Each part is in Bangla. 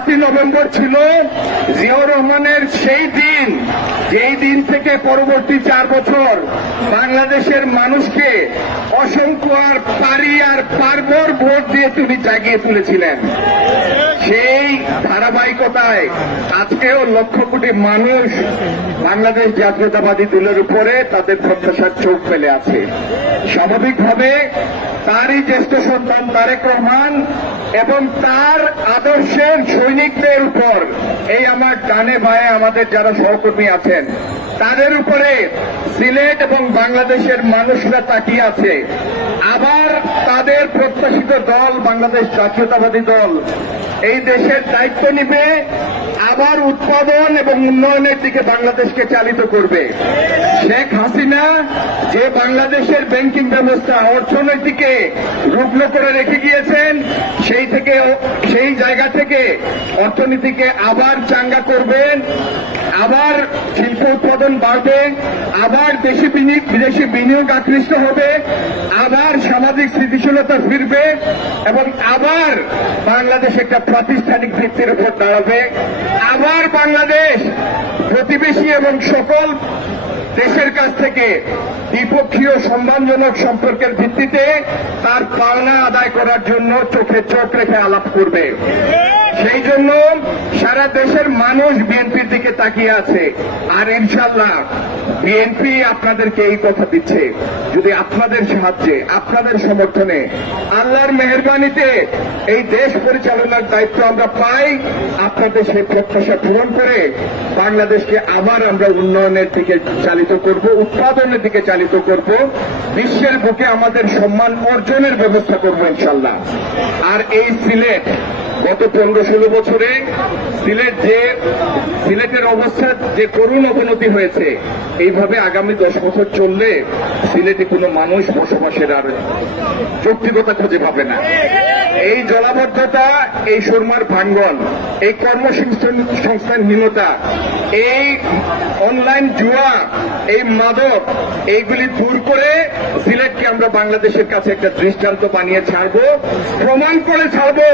7ই নভেম্বর ছিল জিয়াউর রহমানের সেই দিন, যেই দিন থেকে পরবর্তী 4 বছর বাংলাদেশের মানুষকে অসংখ্য আর পারি আর পারবর ভোট দিয়ে তিনি জাগিয়ে তুলেছিলেন। সেই ধারাবাহিকতায় আজকেও লক্ষ কোটি মানুষ বাংলাদেশ জাতীয়তাবাদী দলের উপরে তাদের প্রত্যাশার চোখ ফেলে আছে। স্বাভাবিকভাবে তারই জ্যেষ্ঠ সন্তান তারেক রহমান এবং তার আদর্শের সৈনিকদের উপর, এই আমার ডানে বায়ে আমাদের যারা সহকর্মী আছেন তাদের উপরে সিলেট এবং বাংলাদেশের মানুষরা তাকিয়ে আছে। আবার তাদের প্রত্যাশিত দল বাংলাদেশ জাতীয়তাবাদী দল এই দেশের দায়িত্ব নিবে, আবার উৎপাদন এবং উন্নয়নের দিকে বাংলাদেশকে চালিত করবে। শেখ হাসিনা যে বাংলাদেশের ব্যাংকিং ব্যবস্থা অর্থনীতিকে রুগ্ন করে রেখে গিয়েছেন, সেই জায়গা থেকে অর্থনীতিকে আবার চাঙ্গা করবেন, আবার শিল্প উৎপাদন বাড়বে, আবার বিদেশি বিনিয়োগ আকৃষ্ট হবে, আবার সামাজিক স্থিতিশীলতা ফিরবে এবং আবার বাংলাদেশ একটা প্রাতিষ্ঠানিক ভিত্তির উপর দাঁড়াবে। আবার বাংলাদেশ প্রতিবেশী এবং সকল দেশের কাছ থেকে দ্বিপক্ষীয় সম্মানজনক সম্পর্কের ভিত্তিতে তার পাওনা আদায় করার জন্য চোখে চোখ রেখে আলাপ করবে। সেই জন্য সারা দেশের মানুষ বিএনপির দিকে তাকিয়ে আছে। আর ইনশাল্লাহ বিএনপি আপনাদেরকে এই কথা দিচ্ছে, যদি আপনাদের সাহায্যে, আপনাদের সমর্থনে, আল্লাহর মেহেরবানিতে এই দেশ পরিচালনার দায়িত্ব আমরা পাই, আপনাদের সেই প্রত্যাশা পূরণ করে বাংলাদেশকে আবার আমরা উন্নয়নের দিকে চালিত করব, উৎপাদনের দিকে চালিত করব, বিশ্বের বুকে আমাদের সম্মান অর্জনের ব্যবস্থা করব ইনশাল্লাহ। আর এই সিলেট গত 15-16 বছরে সিলেটের অবস্থা যে করুণ অবনতি হয়েছে, এইভাবে আগামী 10 বছর চললে সিলেটে কোনো মানুষ বসবাসের আর যৌক্তিকতা খুঁজে পাবে না। এই জলাবদ্ধতা, এই সুরমার ভাঙ্গন, এই কর্মসংস্থানহীনতা, এই অনলাইন জুয়া, এই মাদক, এইগুলি দূর করে সিলেটকে আমরা বাংলাদেশের কাছে একটা দৃষ্টান্ত বানিয়ে ছাড়বো, প্রমাণ করে ছাড়বো।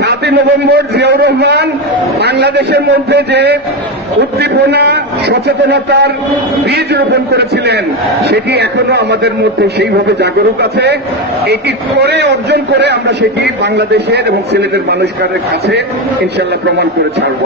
7ই নভেম্বর জিয়াউর রহমান বাংলাদেশের মধ্যে যে উদ্দীপনা, সচেতনতার বীজ রোপণ করেছিলেন, সেটি এখনো আমাদের মধ্যে সেইভাবে জাগরুক আছে। এটি করে অর্জন করে আমরা সেটি বাংলাদেশের এবং সিলেটের মানুষের কাছে ইনশাল্লাহ প্রমাণ করে ছাড়ব।